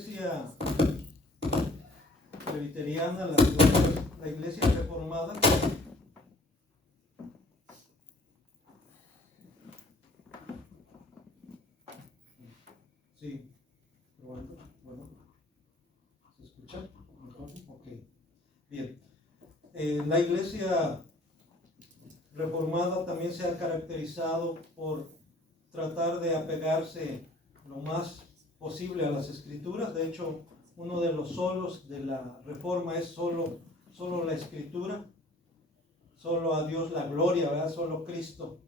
Iglesia presbiteriana, la iglesia reformada, sí, bueno, ¿se escucha? Ok, bien. La iglesia reformada también se ha caracterizado por tratar de apegarse lo más posible a las escrituras. De hecho, uno de los solos de la reforma es solo la escritura, solo a Dios la gloria, ¿verdad? Solo Cristo,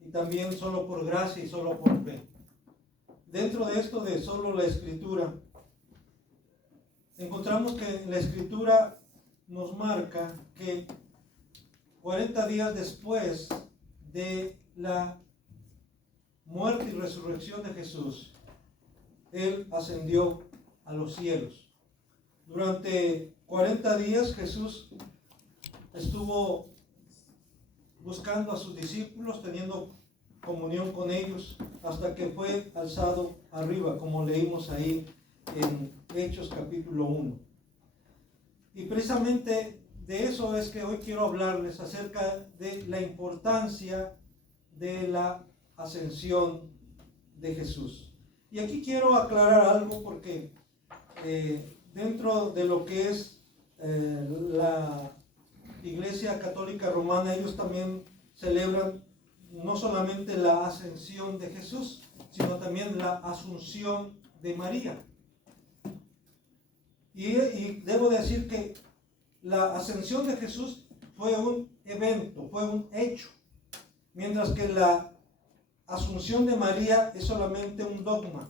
y también solo por gracia y solo por fe. Dentro de esto de solo la escritura, encontramos que la escritura nos marca que 40 días después de la muerte y resurrección de Jesús, Él ascendió a los cielos. Durante 40 días Jesús estuvo buscando a sus discípulos, teniendo comunión con ellos, hasta que fue alzado arriba, como leímos ahí en Hechos capítulo 1. Y precisamente de eso es que hoy quiero hablarles acerca de la importancia de la ascensión de Jesús. Y aquí quiero aclarar algo porque dentro de lo que es la Iglesia Católica Romana, ellos también celebran no solamente la ascensión de Jesús, sino también la asunción de María. Y debo decir que la ascensión de Jesús fue un evento, fue un hecho, mientras que la asunción de María es solamente un dogma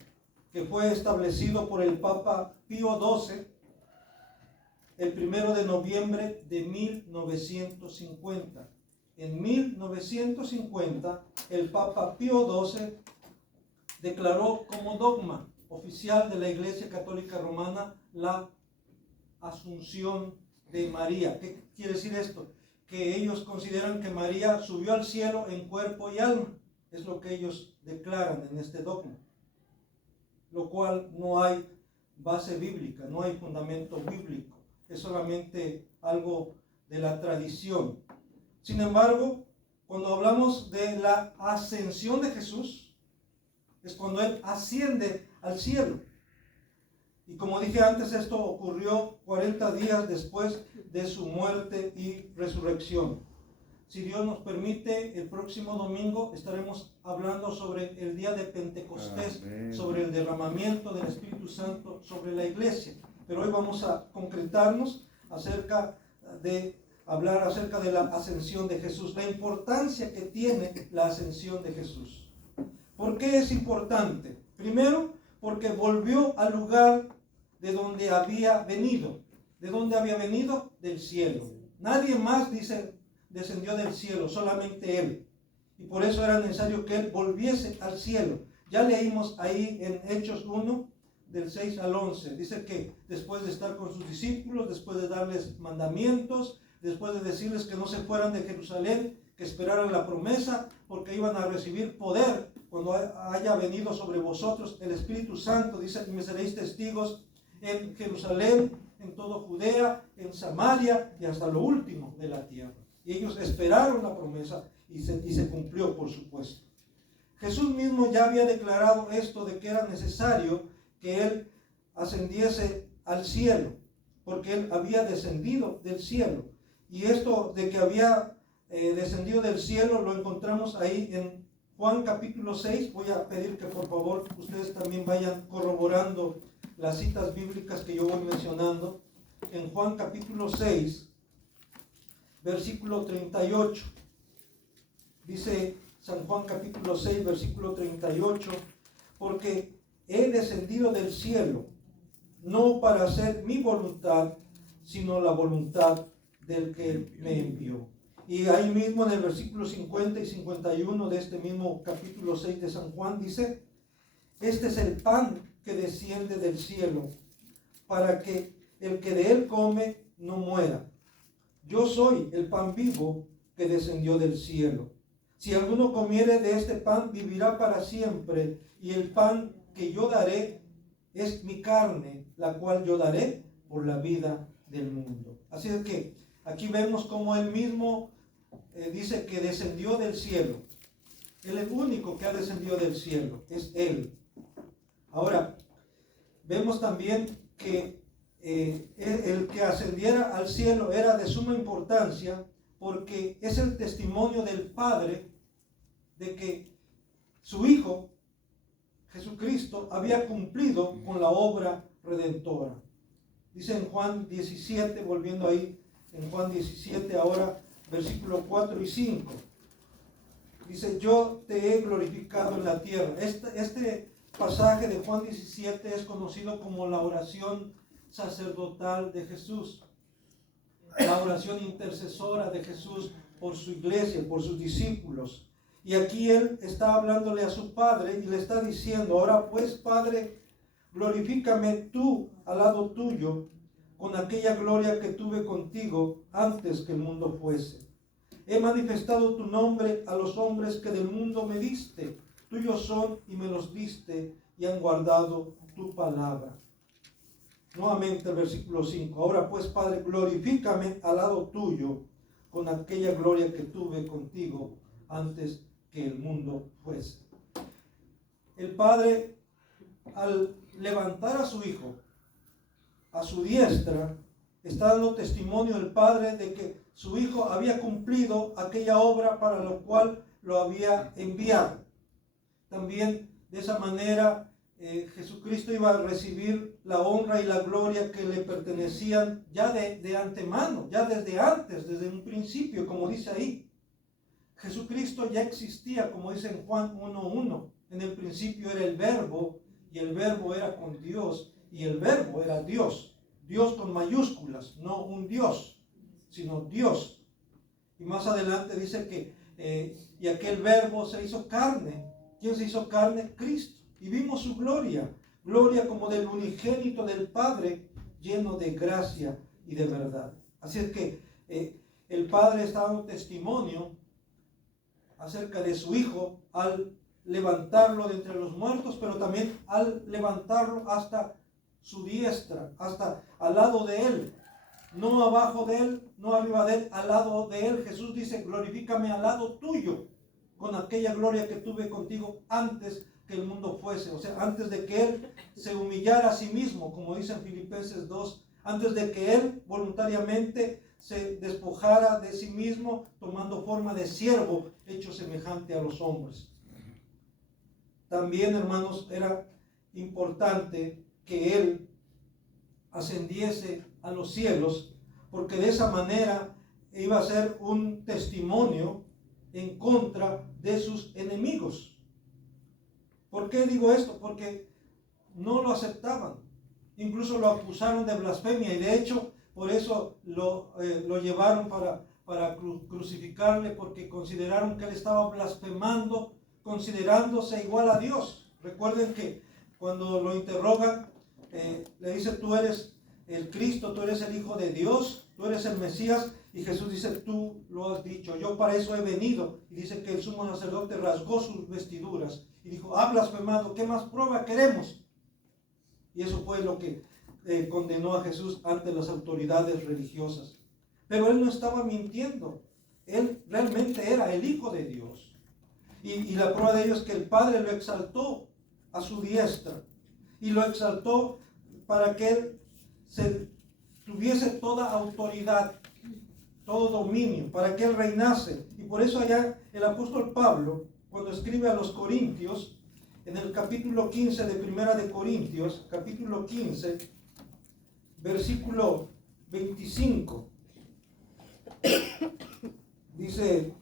que fue establecido por el Papa Pío XII el 1 de noviembre de 1950. En 1950 el Papa Pío XII declaró como dogma oficial de la Iglesia Católica Romana la asunción de María. ¿Qué quiere decir esto? Que ellos consideran que María subió al cielo en cuerpo y alma. Es lo que ellos declaran en este dogma, lo cual no hay base bíblica, no hay fundamento bíblico, es solamente algo de la tradición. Sin embargo, cuando hablamos de la ascensión de Jesús, es cuando Él asciende al cielo. Y como dije antes, esto ocurrió 40 días después de su muerte y resurrección. Si Dios nos permite, el próximo domingo estaremos hablando sobre el día de Pentecostés, sobre el derramamiento del Espíritu Santo sobre la iglesia. Pero hoy vamos a concretarnos hablar acerca de la ascensión de Jesús, la importancia que tiene la ascensión de Jesús. ¿Por qué es importante? Primero, porque volvió al lugar de donde había venido. ¿De dónde había venido? Del cielo. Nadie más descendió del cielo, solamente Él. Y por eso era necesario que Él volviese al cielo. Ya leímos ahí en Hechos 1, del 6 al 11. Dice que después de estar con sus discípulos, después de darles mandamientos, después de decirles que no se fueran de Jerusalén, que esperaran la promesa, porque iban a recibir poder cuando haya venido sobre vosotros el Espíritu Santo. Dice, y me seréis testigos en Jerusalén, en toda Judea, en Samaria y hasta lo último de la tierra. Y ellos esperaron la promesa y se cumplió, por supuesto. Jesús mismo ya había declarado esto de que era necesario que Él ascendiese al cielo, porque Él había descendido del cielo. Y esto de que había descendido del cielo lo encontramos ahí en Juan capítulo 6. Voy a pedir que por favor ustedes también vayan corroborando las citas bíblicas que yo voy mencionando. En Juan capítulo 6, versículo 38, dice San Juan capítulo 6, versículo 38, porque he descendido del cielo, no para hacer mi voluntad, sino la voluntad del que me envió. Y ahí mismo en el versículo 50 y 51 de este mismo capítulo 6 de San Juan dice, este es el pan que desciende del cielo, para que el que de él come no muera. Yo soy el pan vivo que descendió del cielo. Si alguno comiere de este pan, vivirá para siempre, y el pan que yo daré es mi carne, la cual yo daré por la vida del mundo. Así es que aquí vemos como él mismo dice que descendió del cielo. Él es el único que ha descendido del cielo, es él. Ahora, vemos también que el que ascendiera al cielo era de suma importancia, porque es el testimonio del Padre de que su Hijo, Jesucristo, había cumplido con la obra redentora. Dice en Juan 17, volviendo ahí, en Juan 17 ahora, versículos 4 y 5. Dice, yo te he glorificado en la tierra. Este pasaje de Juan 17 es conocido como la oración sacerdotal de Jesús. La oración intercesora de Jesús por su iglesia, por sus discípulos. Y aquí él está hablándole a su Padre y le está diciendo, ahora pues, Padre, glorifícame tú al lado tuyo con aquella gloria que tuve contigo antes que el mundo fuese. He manifestado tu nombre a los hombres que del mundo me diste. Tuyos son y me los diste y han guardado tu palabra. Nuevamente el versículo 5. Ahora pues, Padre, glorifícame al lado tuyo con aquella gloria que tuve contigo antes que el mundo fuese. El Padre, al levantar a su Hijo a su diestra, está dando testimonio el Padre de que su Hijo había cumplido aquella obra para lo cual lo había enviado. También de esa manera Jesucristo iba a recibir la honra y la gloria que le pertenecían ya de antemano, ya desde antes, desde un principio, como dice ahí. Jesucristo ya existía, como dice en Juan 1:1. En el principio era el Verbo, y el Verbo era con Dios, y el Verbo era Dios. Dios con mayúsculas, no un Dios, sino Dios. Y más adelante dice que y aquel Verbo se hizo carne. ¿Quién se hizo carne? Cristo. Y vimos su gloria, gloria como del unigénito del Padre, lleno de gracia y de verdad. Así es que el Padre está dando testimonio acerca de su Hijo al levantarlo de entre los muertos, pero también al levantarlo hasta su diestra, hasta al lado de él, no abajo de él, no arriba de él, al lado de él. Jesús dice, glorifícame al lado tuyo, con aquella gloria que tuve contigo antes que el mundo fuese. O sea, antes de que él se humillara a sí mismo, como dice en Filipenses 2, antes de que él voluntariamente se despojara de sí mismo, tomando forma de siervo, hecho semejante a los hombres. También, hermanos, era importante que él ascendiese a los cielos, porque de esa manera iba a ser un testimonio en contra de sus enemigos. ¿Por qué digo esto? Porque no lo aceptaban. Incluso lo acusaron de blasfemia, y de hecho por eso lo llevaron para crucificarle, porque consideraron que él estaba blasfemando, considerándose igual a Dios. Recuerden que cuando lo interrogan, le dice, tú eres el Cristo, tú eres el Hijo de Dios, tú eres el Mesías, y Jesús dice, tú lo has dicho, yo para eso he venido. Y dice que el sumo sacerdote rasgó sus vestiduras y dijo, ha blasfemado, ¿qué más prueba queremos? Y eso fue lo que condenó a Jesús ante las autoridades religiosas. Pero él no estaba mintiendo, él realmente era el Hijo de Dios. Y la prueba de ello es que el Padre lo exaltó a su diestra, y lo exaltó para que él tuviese toda autoridad, todo dominio, para que él reinase. Y por eso allá el apóstol Pablo, cuando escribe a los Corintios, en el capítulo 15 de Primera de Corintios, capítulo 15, versículo 25, dice,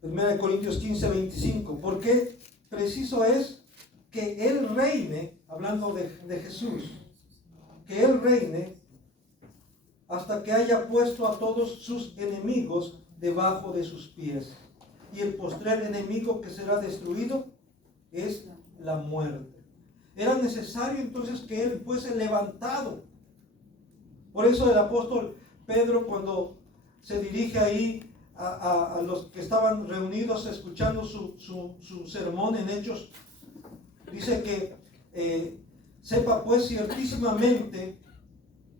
Primera de Corintios 15, 25, porque preciso es que él reine, hablando de Jesús, que él reine hasta que haya puesto a todos sus enemigos debajo de sus pies. Y el postrer enemigo que será destruido es la muerte. Era necesario entonces que él fuese levantado. Por eso el apóstol Pedro, cuando se dirige ahí a los que estaban reunidos escuchando su sermón en Hechos, dice que sepa pues ciertísimamente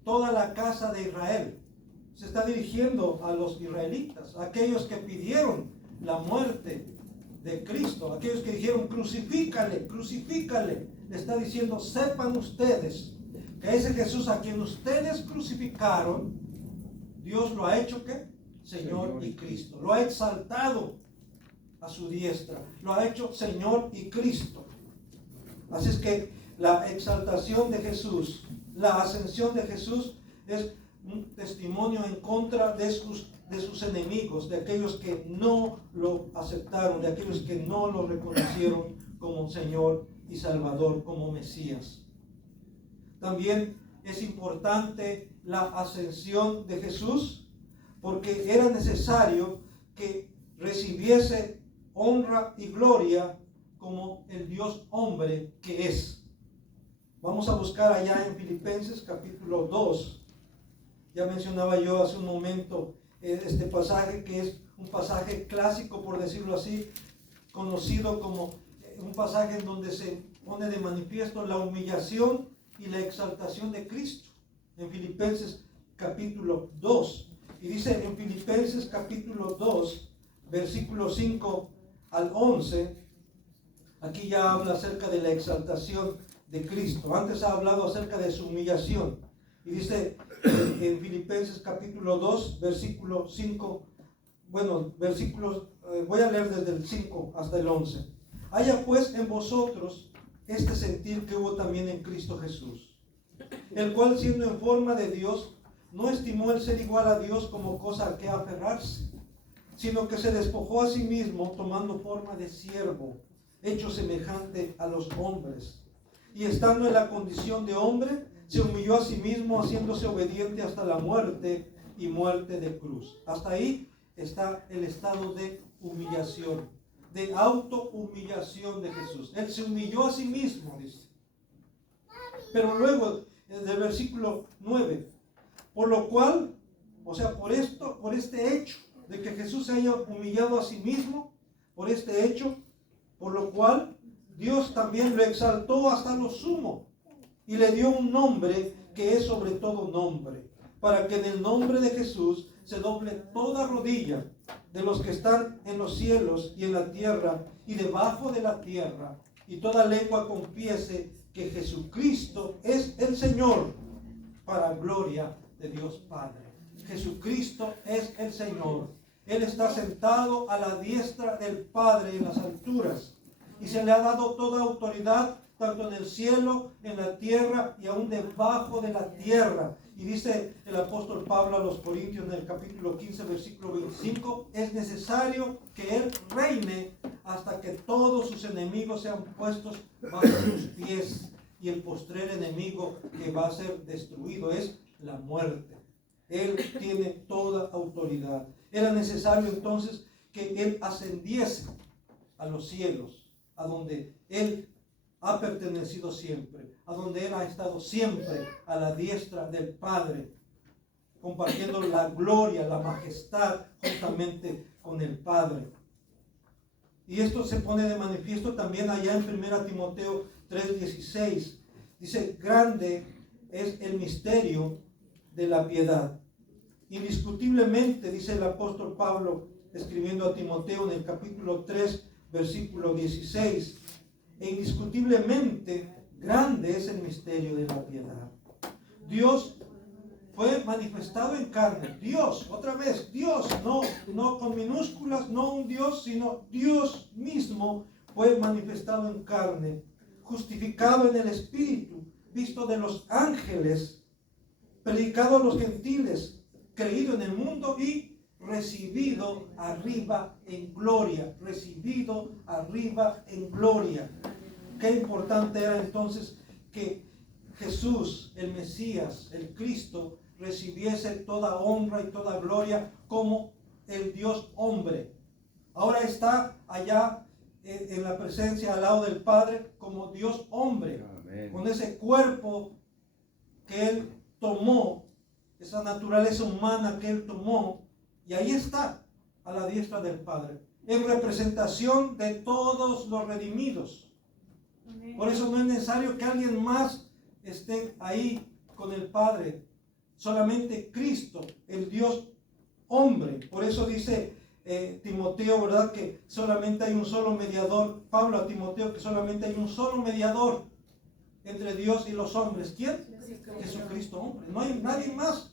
toda la casa de Israel. Se está dirigiendo a los israelitas, a aquellos que pidieron la muerte de Cristo, aquellos que dijeron crucifícale, crucifícale. Le está diciendo, sepan ustedes que ese Jesús a quien ustedes crucificaron, Dios lo ha hecho ¿qué? Señor y Cristo. Lo ha exaltado a su diestra. Lo ha hecho Señor y Cristo. Así es que la exaltación de Jesús, la ascensión de Jesús es un testimonio en contra de sus enemigos, de aquellos que no lo aceptaron, de aquellos que no lo reconocieron como Señor y Salvador, como Mesías. También es importante la ascensión de Jesús porque era necesario que recibiese honra y gloria como el Dios hombre que es. Vamos a buscar allá en Filipenses capítulo 2. Ya mencionaba yo hace un momento este pasaje, que es un pasaje clásico, por decirlo así, conocido como un pasaje en donde se pone de manifiesto la humillación y la exaltación de Cristo. En Filipenses capítulo 2. Y dice en Filipenses capítulo 2, versículos 5 al 11, aquí ya habla acerca de la exaltación de Cristo. Antes ha hablado acerca de su humillación. Y dice en Filipenses capítulo 2, versículo 5, voy a leer desde el 5 hasta el 11. Haya pues en vosotros este sentir que hubo también en Cristo Jesús, el cual siendo en forma de Dios, no estimó el ser igual a Dios como cosa a que aferrarse, sino que se despojó a sí mismo, tomando forma de siervo, hecho semejante a los hombres. Y estando en la condición de hombre, se humilló a sí mismo, haciéndose obediente hasta la muerte y muerte de cruz. Hasta ahí está el estado de humillación, de autohumillación de Jesús. Él se humilló a sí mismo, dice. Pero luego, del versículo 9, por lo cual, o sea, por este hecho de que Jesús se haya humillado a sí mismo, por este hecho, por lo cual Dios también lo exaltó hasta lo sumo y le dio un nombre que es sobre todo nombre, para que en el nombre de Jesús se doble toda rodilla de los que están en los cielos y en la tierra y debajo de la tierra, y toda lengua confiese que Jesucristo es el Señor, para gloria de Dios Padre. Jesucristo es el Señor. Él está sentado a la diestra del Padre en las alturas, y se le ha dado toda autoridad, tanto en el cielo, en la tierra y aún debajo de la tierra. Y dice el apóstol Pablo a los Corintios en el capítulo 15, versículo 25, es necesario que Él reine hasta que todos sus enemigos sean puestos bajo sus pies. Y el postrer enemigo que va a ser destruido es la muerte. Él tiene toda autoridad. Era necesario entonces que Él ascendiese a los cielos, a donde Él ha pertenecido siempre, a donde Él ha estado siempre a la diestra del Padre, compartiendo la gloria, la majestad juntamente con el Padre. Y esto se pone de manifiesto también allá en 1 Timoteo 3:16. Dice, grande es el misterio de la piedad. Indiscutiblemente, dice el apóstol Pablo, escribiendo a Timoteo en el capítulo 3, versículo 16, e indiscutiblemente grande es el misterio de la piedad. Dios fue manifestado en carne. Dios, otra vez, Dios, no con minúsculas, no un Dios, sino Dios mismo fue manifestado en carne, justificado en el Espíritu, visto de los ángeles, predicado a los gentiles, creído en el mundo y recibido arriba en gloria. Recibido arriba en gloria. Qué importante era entonces que Jesús, el Mesías, el Cristo, recibiese toda honra y toda gloria como el Dios hombre. Ahora está allá en la presencia al lado del Padre como Dios hombre. Amén. Con ese cuerpo que Él tomó, esa naturaleza humana que Él tomó, y ahí está. a la diestra del Padre, en representación de todos los redimidos. Por eso no es necesario que alguien más esté ahí con el Padre, solamente Cristo, el Dios hombre. Por eso dice Timoteo, ¿verdad? Que solamente hay un solo mediador. Pablo a Timoteo, que solamente hay un solo mediador entre Dios y los hombres. ¿Quién? Jesucristo, hombre. No hay nadie más.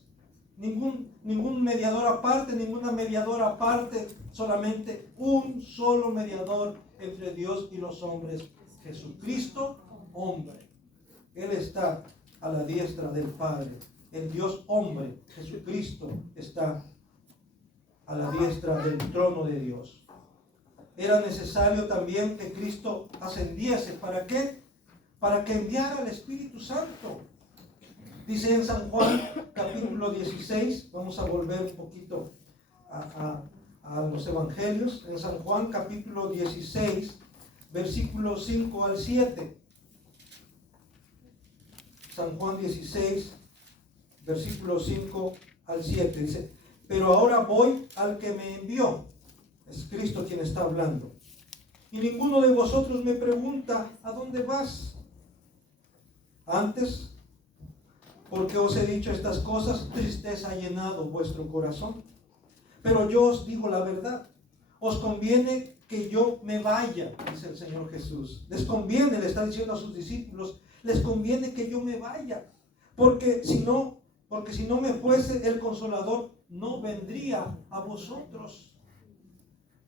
Ningún mediador aparte, ninguna mediadora aparte. Solamente un solo mediador entre Dios y los hombres. Jesucristo, hombre. Él está a la diestra del Padre. El Dios hombre, Jesucristo, está a la diestra del trono de Dios. Era necesario también que Cristo ascendiese. ¿Para qué? Para que enviara al Espíritu Santo. Dice en San Juan capítulo 16, vamos a volver un poquito a los evangelios. En San Juan capítulo 16, versículos 5 al 7. San Juan 16, versículos 5 al 7. Dice: pero ahora voy al que me envió. Es Cristo quien está hablando. Y ninguno de vosotros me pregunta: ¿a dónde vas? Antes, porque os he dicho estas cosas, tristeza ha llenado vuestro corazón. Pero yo os digo la verdad. Os conviene que yo me vaya, dice el Señor Jesús. Les conviene, le está diciendo a sus discípulos, les conviene que yo me vaya. Porque si no me fuese, el Consolador no vendría a vosotros.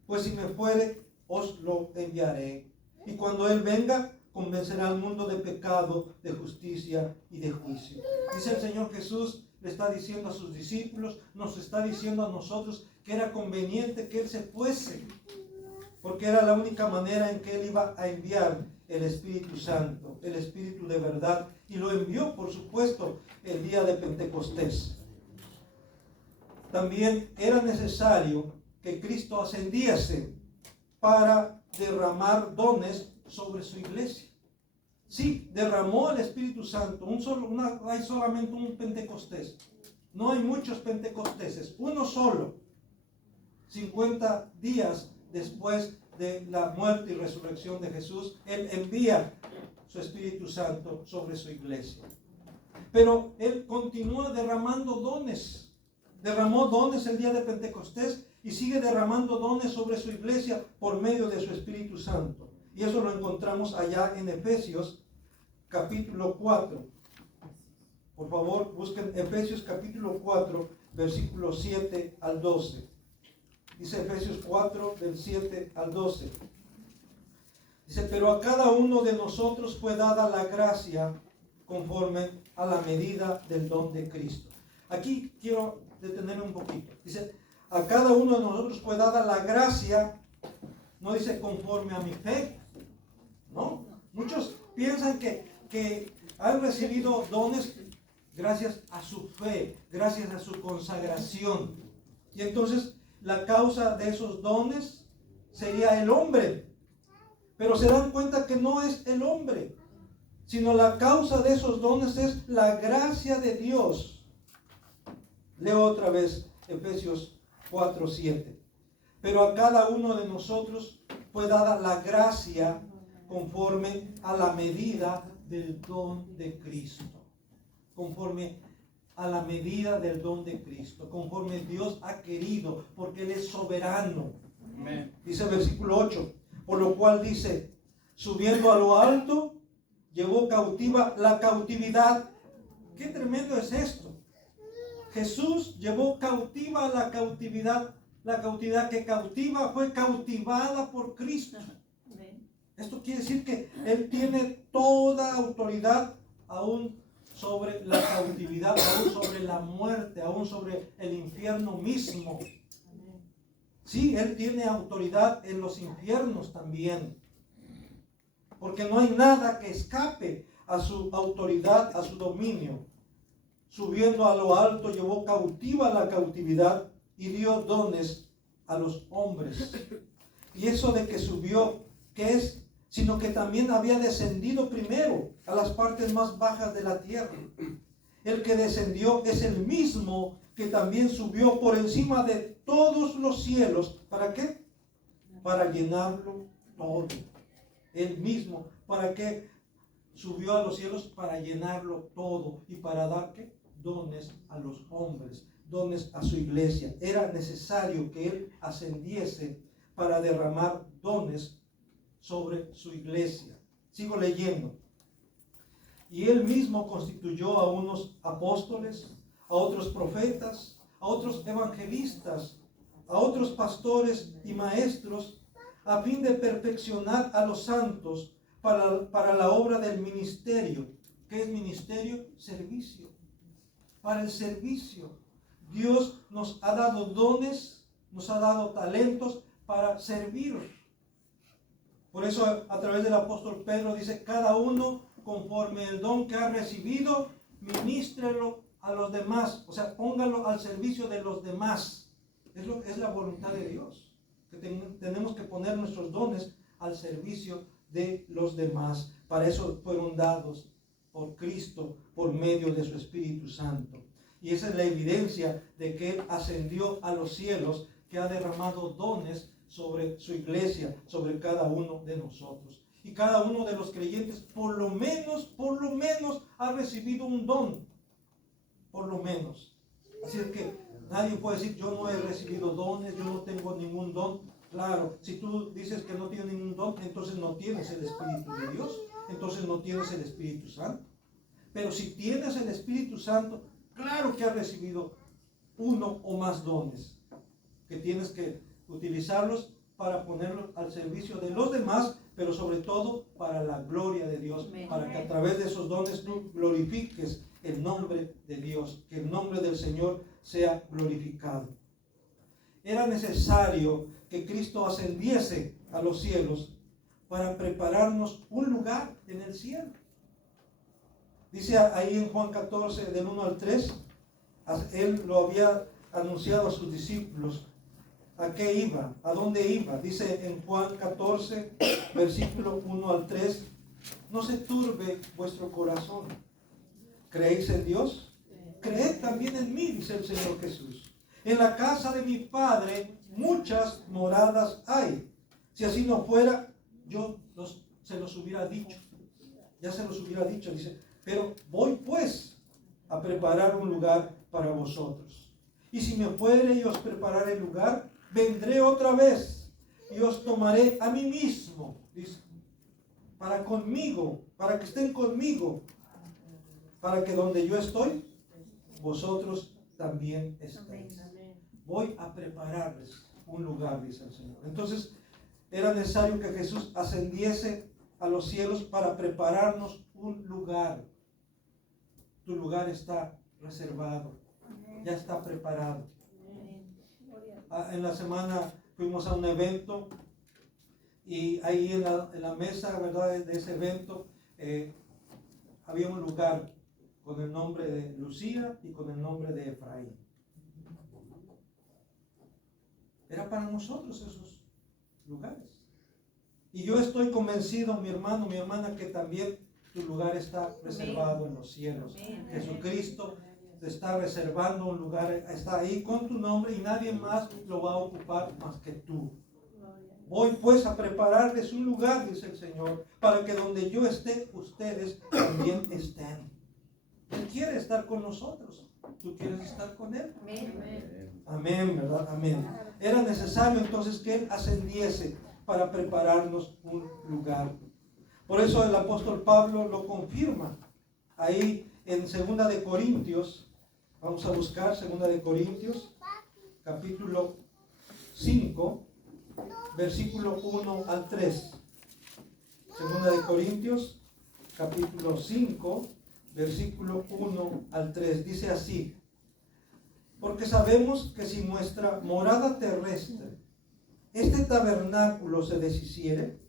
Pues si me fuere, os lo enviaré. Y cuando Él venga, convencerá al mundo de pecado, de justicia y de juicio. Dice el Señor Jesús, le está diciendo a sus discípulos, nos está diciendo a nosotros que era conveniente que Él se fuese, porque era la única manera en que Él iba a enviar el Espíritu Santo, el Espíritu de verdad, y lo envió, por supuesto, el día de Pentecostés. También era necesario que Cristo ascendiese para derramar dones sobre su iglesia. Sí, derramó el Espíritu Santo. Hay solamente un Pentecostés. No hay muchos Pentecosteses. Uno solo. 50 días después de la muerte y resurrección de Jesús, Él envía su Espíritu Santo sobre su iglesia. Pero Él continúa derramando dones. Derramó dones el día de Pentecostés y sigue derramando dones sobre su iglesia por medio de su Espíritu Santo. Y eso lo encontramos allá en Efesios capítulo 4. Por favor, busquen Efesios capítulo 4, versículos 7 al 12. Dice Efesios 4, del 7 al 12. Dice: pero a cada uno de nosotros fue dada la gracia conforme a la medida del don de Cristo. Aquí quiero detenerme un poquito. Dice: a cada uno de nosotros fue dada la gracia. No dice conforme a mi fe. No. Muchos piensan que han recibido dones gracias a su fe, gracias a su consagración. Y entonces la causa de esos dones sería el hombre. Pero se dan cuenta que no es el hombre, sino la causa de esos dones es la gracia de Dios. Leo otra vez Efesios 4, 7. Pero a cada uno de nosotros fue dada la gracia conforme a la medida del don de Cristo. Conforme a la medida del don de Cristo. Conforme Dios ha querido, porque Él es soberano. Amén. Dice el versículo 8. Por lo cual dice: subiendo a lo alto, llevó cautiva la cautividad. Qué tremendo es esto. Jesús llevó cautiva la cautividad. La cautividad que cautiva fue cautivada por Cristo. Esto quiere decir que Él tiene toda autoridad aún sobre la cautividad, aún sobre la muerte, aún sobre el infierno mismo. Sí, Él tiene autoridad en los infiernos también. Porque no hay nada que escape a su autoridad, a su dominio. Subiendo a lo alto, llevó cautiva la cautividad y dio dones a los hombres. Y eso de que subió, ¿qué es? Sino que también había descendido primero a las partes más bajas de la tierra. el que descendió es el mismo que también subió por encima de todos los cielos. ¿Para qué? Para llenarlo todo. Él mismo. ¿Para qué subió a los cielos? Para llenarlo todo y para dar ¿qué? Dones a los hombres, dones a su iglesia. Era necesario que Él ascendiese para derramar dones sobre su iglesia. Sigo leyendo. Y Él mismo constituyó a unos apóstoles, a otros profetas, a otros evangelistas, a otros pastores y maestros, a fin de perfeccionar a los santos para la obra del ministerio. ¿Qué es ministerio? Servicio. Para el servicio. Dios nos ha dado dones, nos ha dado talentos para servir. Por eso a través del apóstol Pedro dice, cada uno conforme el don que ha recibido, ministrelo a los demás. O sea, póngalo al servicio de los demás. Es la voluntad de Dios. Que tenemos que poner nuestros dones al servicio de los demás. Para eso fueron dados por Cristo por medio de su Espíritu Santo. Y esa es la evidencia de que Él ascendió a los cielos, que ha derramado dones sobre su iglesia, sobre cada uno de nosotros. Y cada uno de los creyentes por lo menos ha recibido un don. Por lo menos. Así es que nadie puede decir, yo no he recibido dones, yo no tengo ningún don. Claro, si tú dices que no tienes ningún don, entonces no tienes el Espíritu de Dios, entonces no tienes el Espíritu Santo. Pero si tienes el Espíritu Santo, claro que has recibido uno o más dones, que tienes que utilizarlos para ponerlos al servicio de los demás, pero sobre todo para la gloria de Dios, para que a través de esos dones tú glorifiques el nombre de Dios, que el nombre del Señor sea glorificado. Era necesario que Cristo ascendiese a los cielos para prepararnos un lugar en el cielo. Dice ahí en Juan 14, del 1 al 3, Él lo había anunciado a sus discípulos. ¿A qué iba? ¿A dónde iba? Dice en Juan 14, versículo 1 al 3, no se turbe vuestro corazón. ¿Creéis en Dios? Creed también en mí, dice el Señor Jesús. En la casa de mi Padre muchas moradas hay. Si así no fuera, yo se los hubiera dicho. Ya se los hubiera dicho, dice. Pero voy pues a preparar un lugar para vosotros. Y si me fuere y os prepararé el lugar, vendré otra vez y os tomaré a mí mismo, dice, para que estén conmigo, para que donde yo estoy, vosotros también estéis. Voy a prepararles un lugar, dice el Señor. Entonces, era necesario que Jesús ascendiese a los cielos para prepararnos un lugar. Tu lugar está reservado, ya está preparado. En la semana fuimos a un evento y ahí en la mesa, ¿verdad?, de ese evento había un lugar con el nombre de Lucía y con el nombre de Efraín. Era para nosotros esos lugares. Y yo estoy convencido, mi hermano, mi hermana, que también tu lugar está reservado en los cielos. Jesucristo te está reservando un lugar, está ahí con tu nombre y nadie más lo va a ocupar más que tú. Voy pues a prepararles un lugar, dice el Señor, para que donde yo esté, ustedes también estén. Él quiere estar con nosotros. ¿Tú quieres estar con Él? Amén, ¿verdad? Amén. Era necesario entonces que Él ascendiese para prepararnos un lugar. Por eso el apóstol Pablo lo confirma. Ahí en 2 de Corintios, vamos a buscar 2 de Corintios, capítulo 5, versículo 1 al 3. 2 de Corintios, capítulo 5, versículo 1 al 3. Dice así: porque sabemos que si nuestra morada terrestre, este tabernáculo, se deshiciere,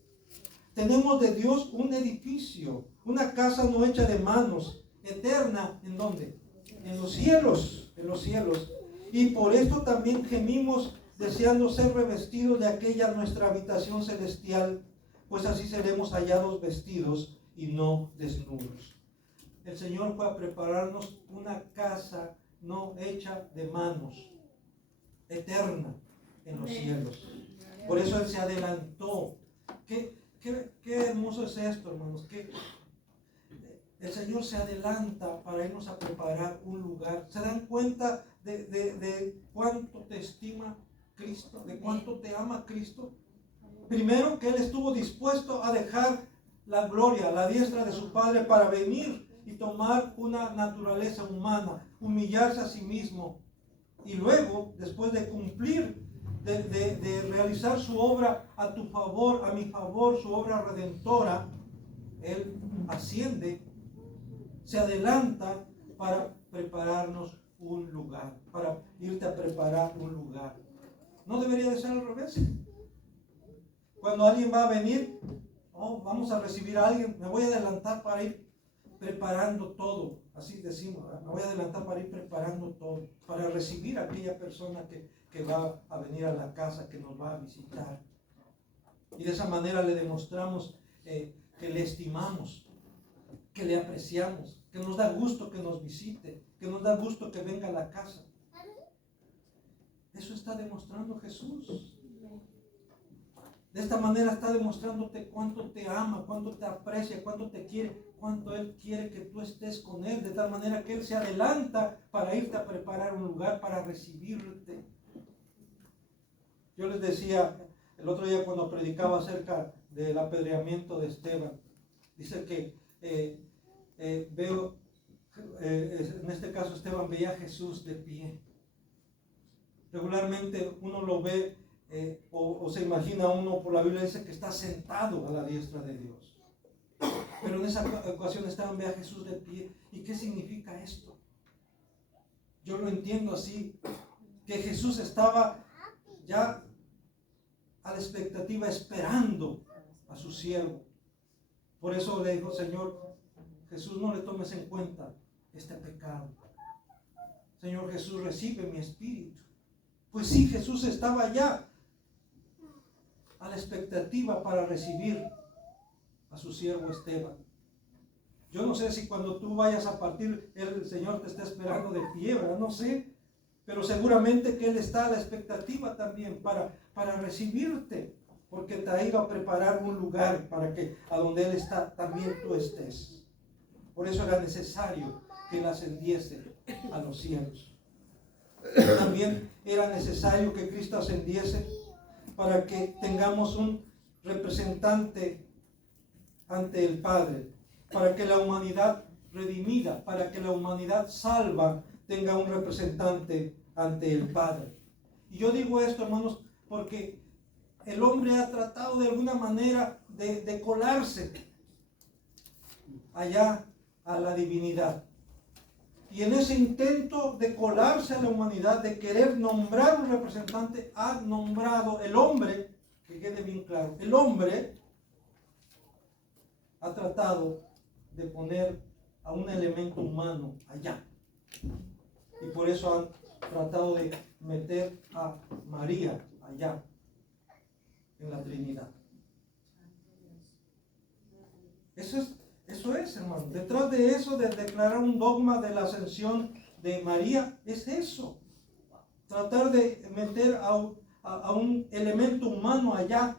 tenemos de Dios un edificio, una casa no hecha de manos, eterna, ¿en dónde? En los cielos, en los cielos. Y por esto también gemimos, deseando ser revestidos de aquella nuestra habitación celestial, pues así seremos hallados vestidos y no desnudos. el Señor fue a prepararnos una casa no hecha de manos, eterna en los cielos. Por eso Él se adelantó. Qué hermoso es esto, hermanos, que el Señor se adelanta para irnos a preparar un lugar. ¿Se dan cuenta de cuánto te estima Cristo? ¿De cuánto te ama Cristo? Primero, que Él estuvo dispuesto a dejar la gloria, la diestra de su Padre, para venir y tomar una naturaleza humana, humillarse a sí mismo. Y luego, después de cumplir, de realizar su obra a tu favor, a mi favor, su obra redentora, Él asciende, se adelanta para prepararnos un lugar, para irte a preparar un lugar. ¿No debería de ser al revés? Cuando alguien va a venir, vamos a recibir a alguien, me voy a adelantar para ir preparando todo, así decimos, me voy a adelantar para ir preparando todo, para recibir a aquella persona que va a venir a la casa, que nos va a visitar. Y de esa manera le demostramos que le estimamos, que le apreciamos, que nos da gusto que nos visite, que nos da gusto que venga a la casa. Eso está demostrando Jesús. De esta manera está demostrándote cuánto te ama, cuánto te aprecia, cuánto te quiere, cuánto Él quiere que tú estés con Él, de tal manera que Él se adelanta para irte a preparar un lugar para recibirte. Yo les decía el otro día cuando predicaba acerca del apedreamiento de Esteban, dice que veo, en este caso Esteban veía a Jesús de pie. Regularmente uno lo ve o se imagina uno, por la Biblia dice que está sentado a la diestra de Dios. Pero en esa ocasión Esteban ve a Jesús de pie. ¿Y qué significa esto? Yo lo entiendo así, que Jesús estaba ya a la expectativa, esperando a su siervo. Por eso le dijo: Señor Jesús, no le tomes en cuenta este pecado. Señor Jesús, recibe mi espíritu. Pues sí, Jesús estaba ya a la expectativa para recibir a su siervo Esteban. Yo no sé si cuando tú vayas a partir, el Señor te está esperando de pie, ¿verdad? No sé. Pero seguramente que Él está a la expectativa también para recibirte, porque te ha ido a preparar un lugar para que a donde Él está también tú estés. Por eso era necesario que Él ascendiese a los cielos. También era necesario que Cristo ascendiese para que tengamos un representante ante el Padre, para que la humanidad redimida, para que la humanidad salva tenga un representante ante el Padre. Y yo digo esto, hermanos, porque el hombre ha tratado de alguna manera de colarse allá a la divinidad. Y en ese intento de colarse a la humanidad, de querer nombrar un representante, ha nombrado el hombre, que quede bien claro, el hombre ha tratado de poner a un elemento humano allá. Y por eso han tratado de meter a María allá en la Trinidad. Eso es, hermano. Detrás de eso, de declarar un dogma de la ascensión de María, es eso. Tratar de meter a un elemento humano allá.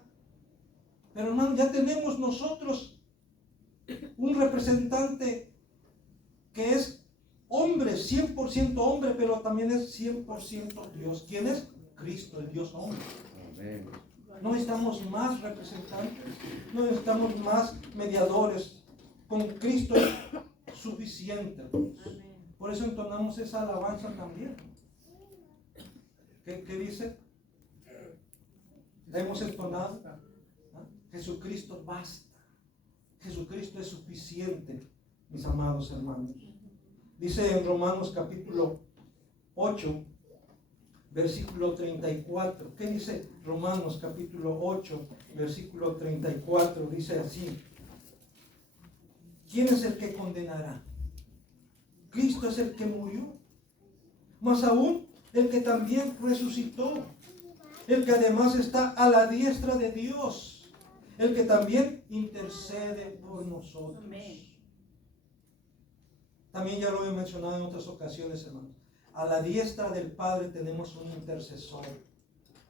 Pero, hermano, ya tenemos nosotros un representante que es hombre, 100% hombre, pero también es 100% Dios. ¿Quién es? Cristo, el Dios hombre. Amén. No necesitamos más representantes, no necesitamos más mediadores. Con Cristo es suficiente. Por eso entonamos esa alabanza también. ¿Qué dice? La hemos entonado. Jesucristo basta. Jesucristo es suficiente, mis amados hermanos. Dice en Romanos capítulo 8, versículo 34. ¿Qué dice Romanos capítulo 8, versículo 34? Dice así: ¿quién es el que condenará? Cristo es el que murió, más aún el que también resucitó, el que además está a la diestra de Dios, el que también intercede por nosotros. Amén. También ya lo he mencionado en otras ocasiones, hermanos. A la diestra del Padre tenemos un intercesor.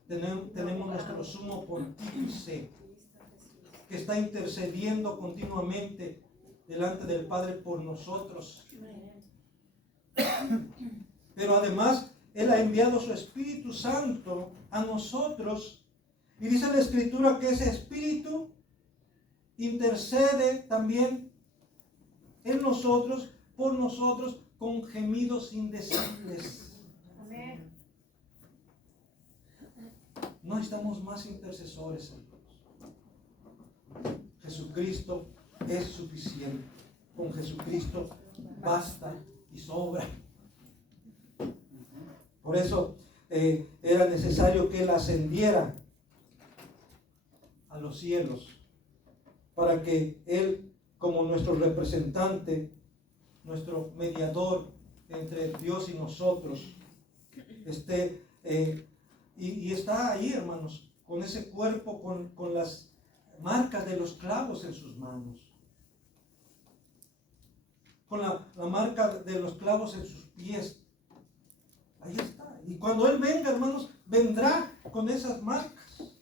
Tenemos nuestro sumo pontífice que está intercediendo continuamente delante del Padre por nosotros. Pero además, Él ha enviado su Espíritu Santo a nosotros. Y dice la Escritura que ese Espíritu intercede también en nosotros, por nosotros, con gemidos indecibles. Amén. No necesitamos más intercesores, hermanos. Jesucristo es suficiente. Con Jesucristo basta y sobra. Por eso era necesario que Él ascendiera a los cielos, para que Él, como nuestro representante, nuestro mediador entre Dios y nosotros, esté y está ahí, hermanos, con ese cuerpo, con las marcas de los clavos en sus manos, con la marca de los clavos en sus pies. Ahí está. Y cuando Él venga, hermanos, vendrá con esas marcas.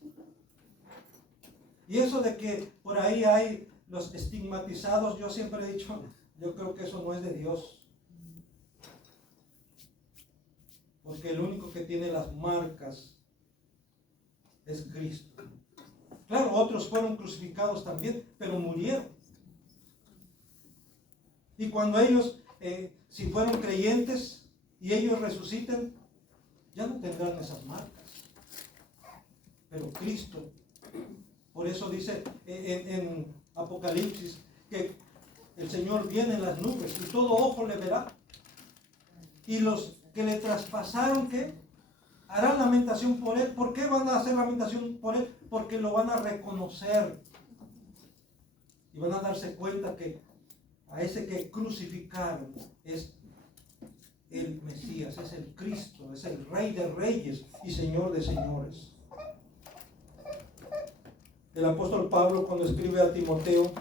Y eso de que por ahí hay los estigmatizados, yo siempre he dicho, yo creo que eso no es de Dios. Porque el único que tiene las marcas es Cristo. Claro, otros fueron crucificados también, pero murieron. Y cuando ellos, si fueron creyentes y ellos resuciten, ya no tendrán esas marcas. Pero Cristo, por eso dice en Apocalipsis que el Señor viene en las nubes y todo ojo le verá. Y los que le traspasaron, ¿qué? Harán lamentación por Él. ¿Por qué van a hacer lamentación por Él? Porque lo van a reconocer. Y van a darse cuenta que a ese que crucificaron es el Mesías, es el Cristo, es el Rey de Reyes y Señor de Señores. El apóstol Pablo, cuando escribe a Timoteo,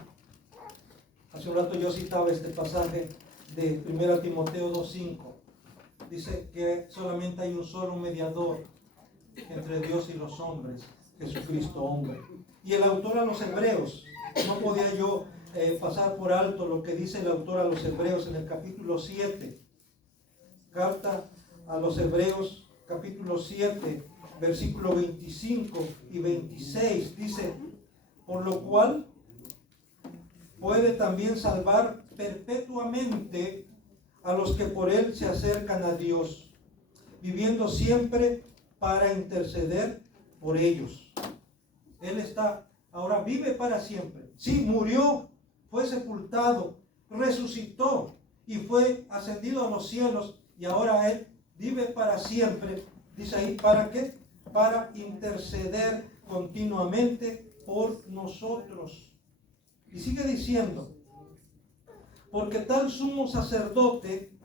hace un rato yo citaba este pasaje de 1 Timoteo 2:5, dice que solamente hay un solo mediador entre Dios y los hombres, Jesucristo hombre. Y el autor a los Hebreos, no podía yo pasar por alto lo que dice el autor a los Hebreos en el capítulo 7, carta a los Hebreos, capítulo 7, versículo 25 y 26, dice: por lo cual puede también salvar perpetuamente a los que por Él se acercan a Dios, viviendo siempre para interceder por ellos. Él está, ahora vive para siempre. Sí, murió, fue sepultado, resucitó y fue ascendido a los cielos, y ahora Él vive para siempre. Dice ahí, ¿para qué? Para interceder continuamente por nosotros. Y sigue diciendo: porque tal sumo sacerdote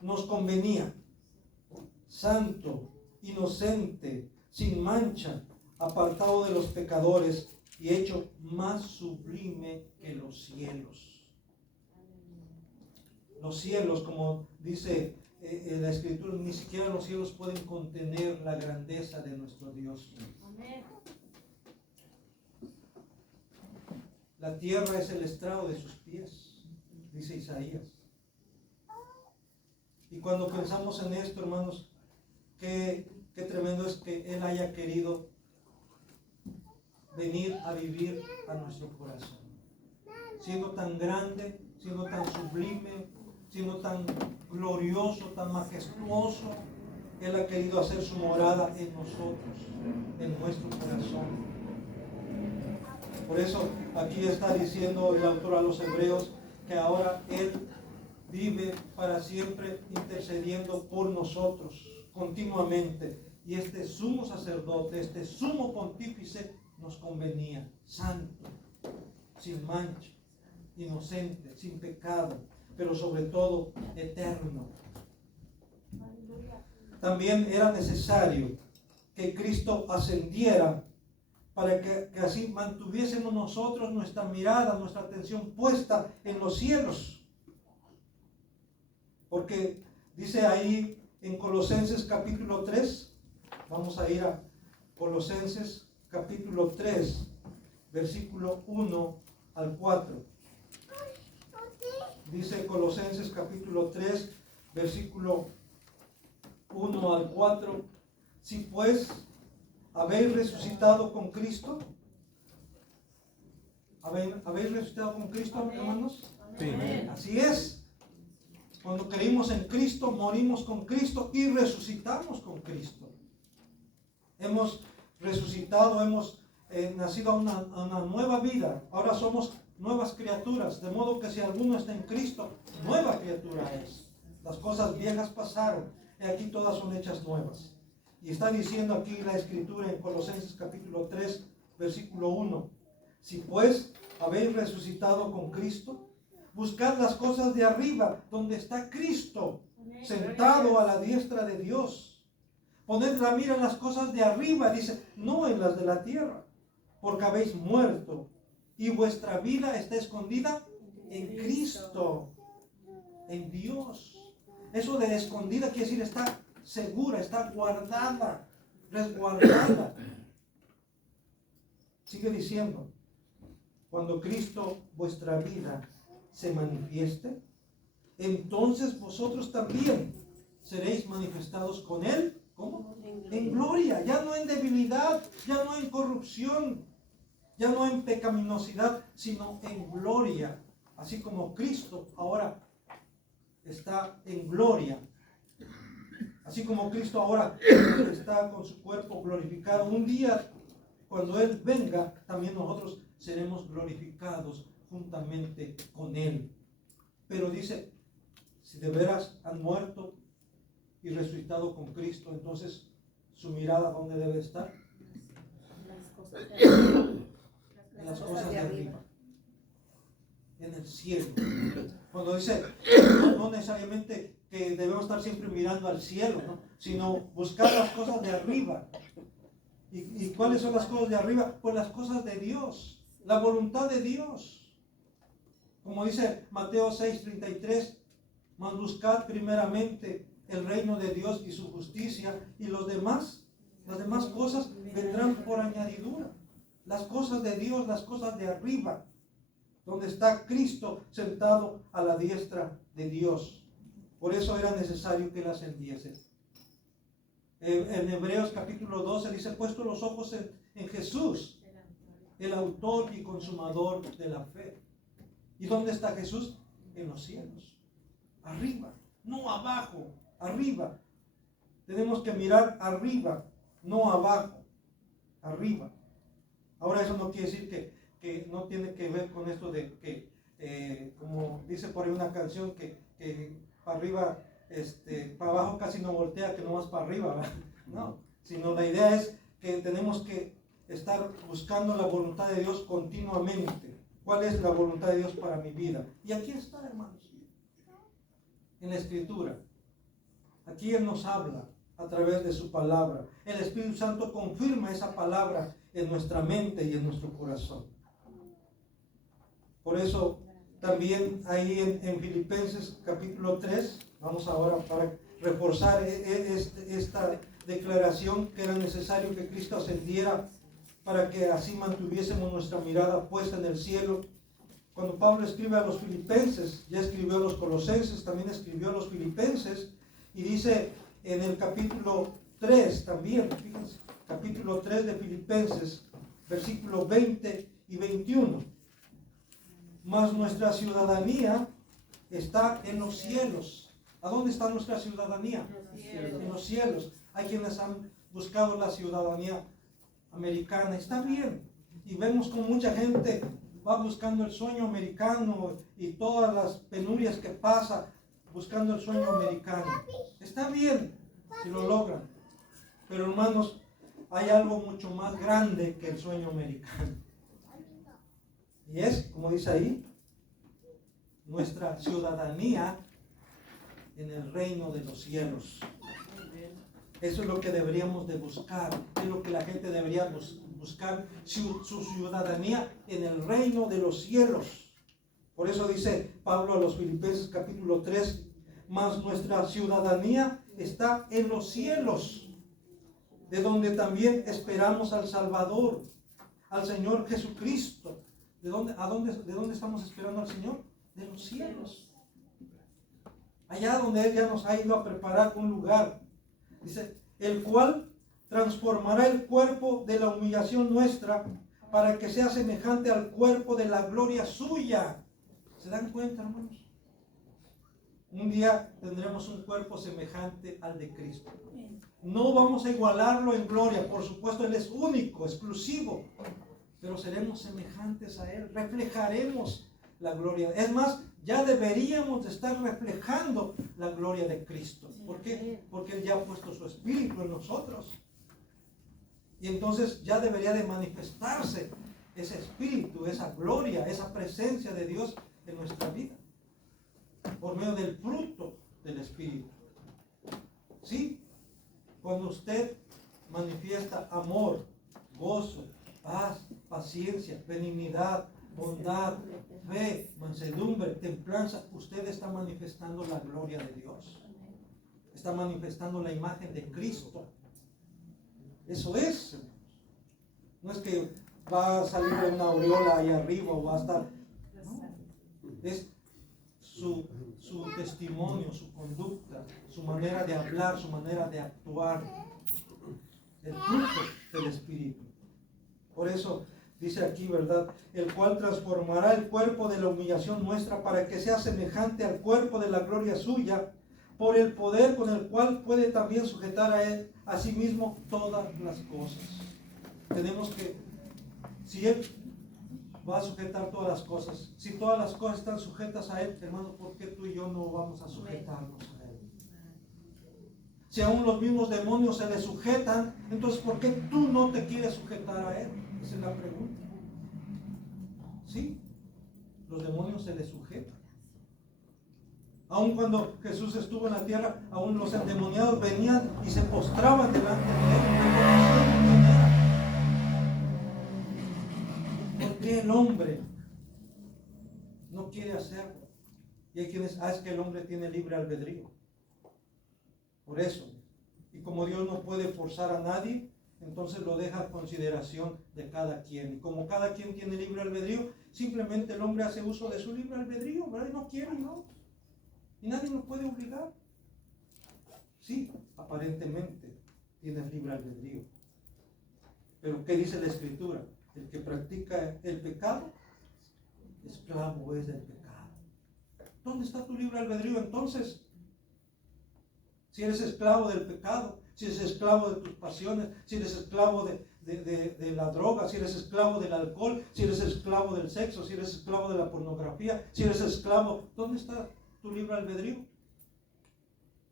nos convenía, santo, inocente, sin mancha, apartado de los pecadores y hecho más sublime que los cielos. Los cielos, como dice la Escritura, ni siquiera los cielos pueden contener la grandeza de nuestro Dios. Amén. La tierra es el estrado de sus pies, dice Isaías. Y cuando pensamos en esto, hermanos, qué tremendo es que Él haya querido venir a vivir a nuestro corazón. Siendo tan grande, siendo tan sublime, siendo tan glorioso, tan majestuoso, Él ha querido hacer su morada en nosotros, en nuestro corazón. Por eso aquí está diciendo el autor a los Hebreos que ahora Él vive para siempre intercediendo por nosotros continuamente. Y este sumo sacerdote, este sumo pontífice nos convenía, santo, sin mancha, inocente, sin pecado, pero sobre todo eterno. También era necesario que Cristo ascendiera para que así mantuviésemos nosotros nuestra mirada, nuestra atención puesta en los cielos. Porque dice ahí en Colosenses capítulo 3, vamos a ir a Colosenses capítulo 3, versículo 1 al 4. Dice Colosenses capítulo 3, versículo 1 al 4. Si pues habéis resucitado con Cristo, ¿habéis resucitado con Cristo, hermanos? Sí. Así es. Cuando creímos en Cristo, morimos con Cristo y resucitamos con Cristo. Hemos resucitado, hemos nacido a una nueva vida. Ahora somos nuevas criaturas, de modo que si alguno está en Cristo, nueva criatura es. Las cosas viejas pasaron, y aquí todas son hechas nuevas. Y está diciendo aquí la Escritura en Colosenses capítulo 3, versículo 1. Si pues habéis resucitado con Cristo, buscad las cosas de arriba, donde está Cristo, sentado a la diestra de Dios. Poned la mira en las cosas de arriba, dice, no en las de la tierra, porque habéis muerto y vuestra vida está escondida en Cristo, en Dios. Eso de escondida quiere decir está segura, está guardada, resguardada. Sigue diciendo, cuando Cristo vuestra vida se manifieste, entonces vosotros también seréis manifestados con Él. ¿Cómo? En gloria, ya no en debilidad, ya no en corrupción, ya no en pecaminosidad, sino en gloria. Así como Cristo ahora está en gloria. Así como Cristo ahora está con su cuerpo glorificado. Un día, cuando Él venga, también nosotros seremos glorificados juntamente con Él. Pero dice, si de veras han muerto y resucitado con Cristo, entonces su mirada, ¿dónde debe estar? En las cosas de arriba, en el cielo. Cuando dice, no necesariamente que debemos estar siempre mirando al cielo, ¿no? Sino buscar las cosas de arriba. ¿Y cuáles son las cosas de arriba? Pues las cosas de Dios, la voluntad de Dios. Como dice Mateo 6:33, mas buscad primeramente el reino de Dios y su justicia, y las demás cosas vendrán por añadidura. Las cosas de Dios, las cosas de arriba, donde está Cristo sentado a la diestra de Dios. Por eso era necesario que Él ascendiese. En Hebreos capítulo 12 dice, puesto los ojos en Jesús, el autor y consumador de la fe. ¿Y dónde está Jesús? En los cielos, arriba, no abajo, arriba. Tenemos que mirar arriba, no abajo, arriba. Ahora eso no quiere decir que no tiene que ver con esto de que, como dice por ahí una canción, que para arriba, para abajo casi no voltea, que no más para arriba, ¿verdad? No, sino la idea es que tenemos que estar buscando la voluntad de Dios continuamente. ¿Cuál es la voluntad de Dios para mi vida? Y aquí está, hermanos, en la Escritura. Aquí Él nos habla a través de su palabra. El Espíritu Santo confirma esa palabra en nuestra mente y en nuestro corazón. Por eso también ahí en Filipenses capítulo 3, vamos ahora para reforzar esta declaración, que era necesario que Cristo ascendiera para que así mantuviésemos nuestra mirada puesta en el cielo. Cuando Pablo escribe a los Filipenses, ya escribió a los Colosenses, también escribió a los Filipenses, y dice en el capítulo 3 también, fíjense, capítulo 3 de Filipenses, versículos 20 y 21. Mas nuestra ciudadanía está en los cielos. ¿A dónde está nuestra ciudadanía? En los cielos. Hay quienes han buscado la ciudadanía americana. Está bien. Y vemos como mucha gente va buscando el sueño americano y todas las penurias que pasa buscando el sueño americano. Está bien si lo logran. Pero hermanos, hay algo mucho más grande que el sueño americano. Y es, como dice ahí, nuestra ciudadanía en el reino de los cielos. Eso es lo que deberíamos de buscar. Es lo que la gente debería buscar, su ciudadanía en el reino de los cielos. Por eso dice Pablo a los Filipenses capítulo 3, mas nuestra ciudadanía está en los cielos, de donde también esperamos al Salvador, al Señor Jesucristo. ¿De dónde estamos esperando al Señor? De los cielos. Allá donde Él ya nos ha ido a preparar un lugar. Dice, el cual transformará el cuerpo de la humillación nuestra para que sea semejante al cuerpo de la gloria suya. ¿Se dan cuenta, hermanos? Un día tendremos un cuerpo semejante al de Cristo. No vamos a igualarlo en gloria, por supuesto, Él es único, exclusivo, pero seremos semejantes a Él, reflejaremos la gloria. Es más, ya deberíamos de estar reflejando la gloria de Cristo. ¿Por qué? Porque Él ya ha puesto su Espíritu en nosotros. Y entonces ya debería de manifestarse ese Espíritu, esa gloria, esa presencia de Dios en nuestra vida, por medio del fruto del Espíritu. ¿Sí? Cuando usted manifiesta amor, gozo, paz, paciencia, benignidad, bondad, fe, mansedumbre, templanza, usted está manifestando la gloria de Dios. Está manifestando la imagen de Cristo. Eso es. No es que va a salir una aureola ahí arriba o va a estar. No. Es su testimonio, su conducta, su manera de hablar, su manera de actuar. El fruto del Espíritu. Por eso dice aquí, ¿verdad? El cual transformará el cuerpo de la humillación nuestra para que sea semejante al cuerpo de la gloria suya, por el poder con el cual puede también sujetar a Él a sí mismo todas las cosas. Tenemos que, si Él va a sujetar todas las cosas, si todas las cosas están sujetas a Él, hermano, ¿por qué tú y yo no vamos a sujetarnos a Él? Si aún los mismos demonios se le sujetan, entonces ¿por qué tú no te quieres sujetar a Él? Esa es la pregunta. ¿Sí? Los demonios se le sujetan. Aun cuando Jesús estuvo en la tierra, aún los endemoniados venían y se postraban delante de Él. ¿Por qué el hombre no quiere hacerlo? Y hay quienes, es que el hombre tiene libre albedrío. Por eso. Y como Dios no puede forzar a nadie, entonces lo deja a consideración de cada quien. Y como cada quien tiene libre albedrío, simplemente el hombre hace uso de su libre albedrío, ¿verdad? Y no quiere, ¿no? Y nadie lo puede obligar. Sí, aparentemente tienes libre albedrío. Pero ¿qué dice la Escritura? El que practica el pecado, esclavo es del pecado. ¿Dónde está tu libre albedrío entonces? Si eres esclavo del pecado, si eres esclavo de tus pasiones, si eres esclavo de la droga, si eres esclavo del alcohol, si eres esclavo del sexo, si eres esclavo de la pornografía, si eres esclavo, ¿dónde está tu libre albedrío?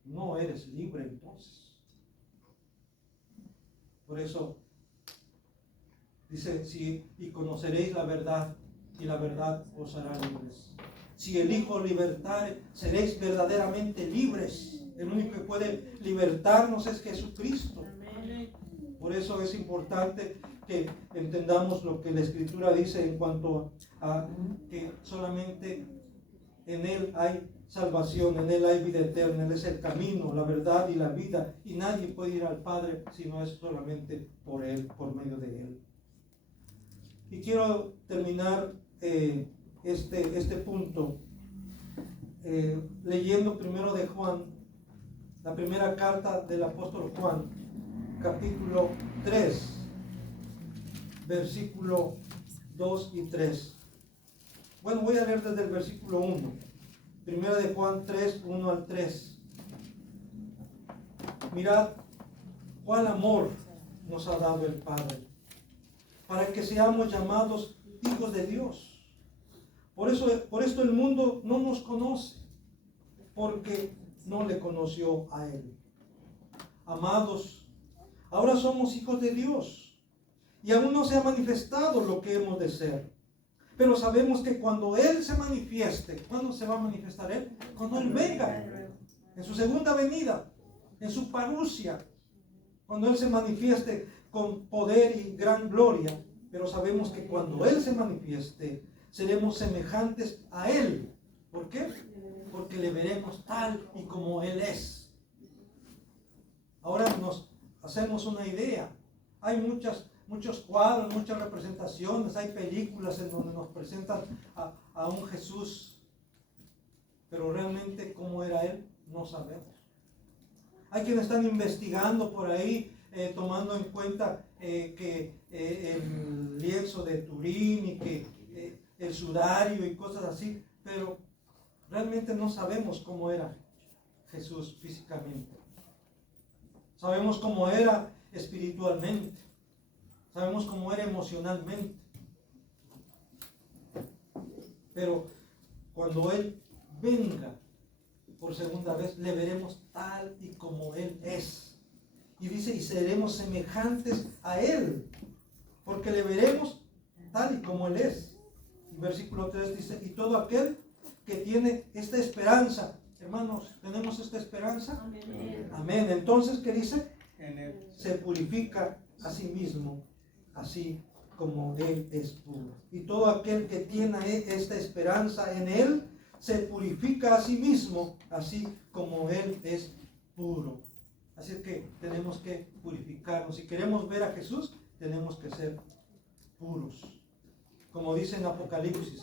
No eres libre entonces. Por eso dice, y conoceréis la verdad, y la verdad os hará libres. Si el Hijo libertare, seréis verdaderamente libres. El único que puede libertarnos es Jesucristo. Por eso es importante que entendamos lo que la Escritura dice en cuanto a que solamente en Él hay salvación, en Él hay vida eterna, Él es el camino, la verdad y la vida, y nadie puede ir al Padre si no es solamente por Él, por medio de Él. Y quiero terminar este punto leyendo primero de Juan, la primera carta del apóstol Juan, capítulo 3, versículo 2 y 3. Bueno, voy a leer desde el versículo 1. Primera de Juan 3, 1 al 3. Mirad cuál amor nos ha dado el Padre, para que seamos llamados hijos de Dios. Por esto el mundo no nos conoce, porque no le conoció a Él. Amados, ahora somos hijos de Dios, y aún no se ha manifestado lo que hemos de ser. Pero sabemos que cuando Él se manifieste, ¿cuándo se va a manifestar Él? Cuando Él venga, en su segunda venida, en su parusia, cuando Él se manifieste con poder y gran gloria. Pero sabemos que cuando Él se manifieste, seremos semejantes a Él. ¿Por qué? Porque le veremos tal y como Él es. Ahora nos hacemos una idea. Hay muchos cuadros, muchas representaciones, hay películas en donde nos presentan a un Jesús, pero realmente cómo era Él no sabemos. Hay quienes están investigando por ahí, tomando en cuenta que el lienzo de Turín y que el sudario y cosas así, pero realmente no sabemos cómo era Jesús físicamente. Sabemos cómo era espiritualmente, sabemos cómo era emocionalmente, pero cuando Él venga por segunda vez, le veremos tal y como Él es. Y dice, y seremos semejantes a Él, porque le veremos tal y como Él es. Y versículo 3 dice, y todo aquel que tiene esta esperanza, hermanos, ¿tenemos esta esperanza? Amén. Amén. Entonces, ¿qué dice? Se purifica a sí mismo, así como Él es puro. Y todo aquel que tiene esta esperanza en Él, se purifica a sí mismo, así como Él es puro. Así que tenemos que purificarnos. Si queremos ver a Jesús, tenemos que ser puros. Como dice en Apocalipsis,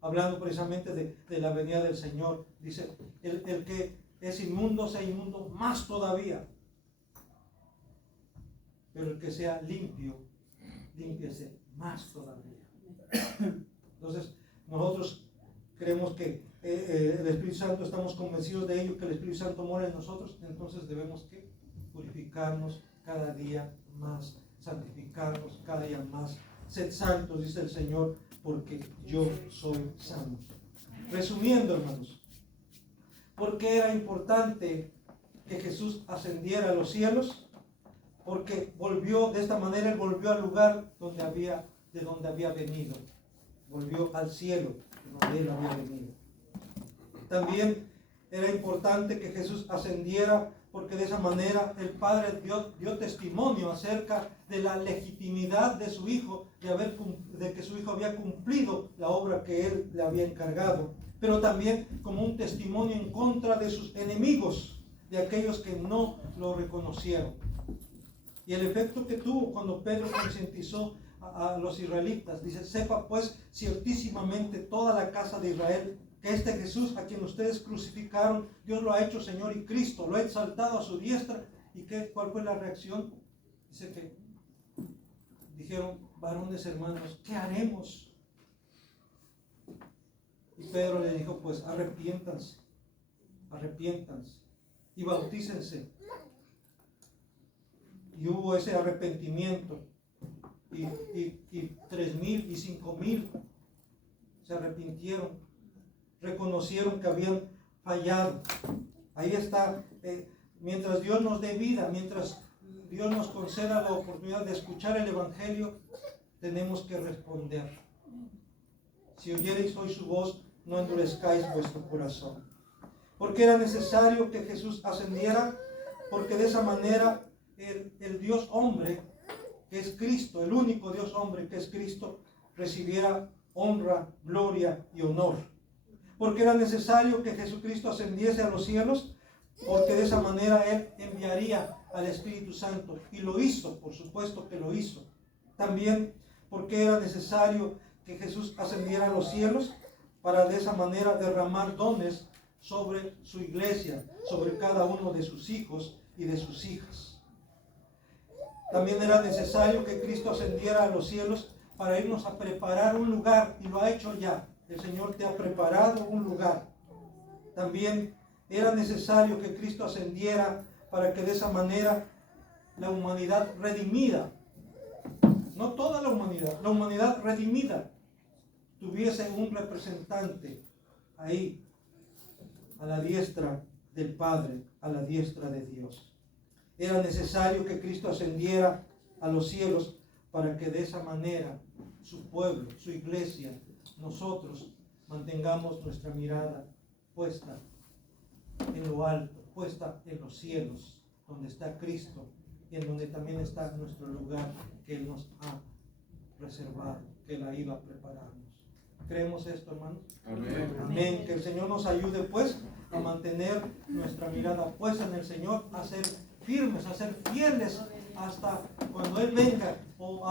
hablando precisamente de la venida del Señor, dice, el que es inmundo sea inmundo más todavía. Pero el que sea limpio, límpiese más todavía. Entonces, nosotros creemos que el Espíritu Santo, estamos convencidos de ello, que el Espíritu Santo mora en nosotros, entonces debemos que purificarnos cada día más, santificarnos cada día más. Sed santos, dice el Señor, porque yo soy santo. Resumiendo, hermanos, ¿por qué era importante que Jesús ascendiera a los cielos? Porque volvió, de esta manera, Él volvió al lugar de donde había venido. Volvió al cielo, de donde Él había venido. También era importante que Jesús ascendiera, porque de esa manera el Padre dio testimonio acerca de la legitimidad de su Hijo, de que su Hijo había cumplido la obra que Él le había encargado, pero también como un testimonio en contra de sus enemigos, de aquellos que no lo reconocieron. Y el efecto que tuvo cuando Pedro concientizó a los israelitas, dice, sepa pues ciertísimamente toda la casa de Israel, que este Jesús a quien ustedes crucificaron, Dios lo ha hecho Señor y Cristo, lo ha exaltado a su diestra. ¿Y cuál fue la reacción? Dice que dijeron, varones hermanos, ¿qué haremos? Y Pedro le dijo, pues arrepiéntanse y bautícense. Y hubo ese arrepentimiento. Y 3,000 y 5,000 se arrepintieron, reconocieron que habían fallado. Ahí está, mientras Dios nos dé vida, mientras Dios nos conceda la oportunidad de escuchar el Evangelio, tenemos que responder. Si oyereis hoy su voz, no endurezcáis vuestro corazón. Porque era necesario que Jesús ascendiera, porque de esa manera el Dios hombre, que es Cristo, el único Dios hombre que es Cristo, recibiera honra, gloria y honor. Porque era necesario que Jesucristo ascendiese a los cielos, porque de esa manera Él enviaría al Espíritu Santo. Y lo hizo, por supuesto que lo hizo. También porque era necesario que Jesús ascendiera a los cielos, para de esa manera derramar dones sobre su iglesia, sobre cada uno de sus hijos y de sus hijas. También era necesario que Cristo ascendiera a los cielos para irnos a preparar un lugar, y lo ha hecho ya. El Señor te ha preparado un lugar. También era necesario que Cristo ascendiera para que de esa manera la humanidad redimida, no toda la humanidad redimida, tuviese un representante ahí, a la diestra del Padre, a la diestra de Dios. Era necesario que Cristo ascendiera a los cielos para que de esa manera su pueblo, su iglesia, nosotros mantengamos nuestra mirada puesta en lo alto, puesta en los cielos, donde está Cristo y en donde también está nuestro lugar que Él nos ha reservado, que Él ha ido a prepararnos. ¿Creemos esto, hermanos? Amén. Amén. Que el Señor nos ayude, pues, a mantener nuestra mirada puesta en el Señor, a ser firmes, a ser fieles hasta cuando Él venga o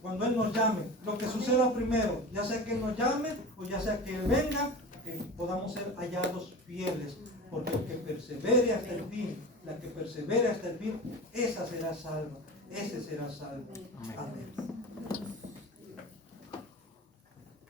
cuando Él nos llame. Lo que suceda primero, ya sea que Él nos llame o ya sea que Él venga, que podamos ser hallados fieles, porque el que persevere hasta el fin, la que persevere hasta el fin, esa será salva, ese será salvo. Amén.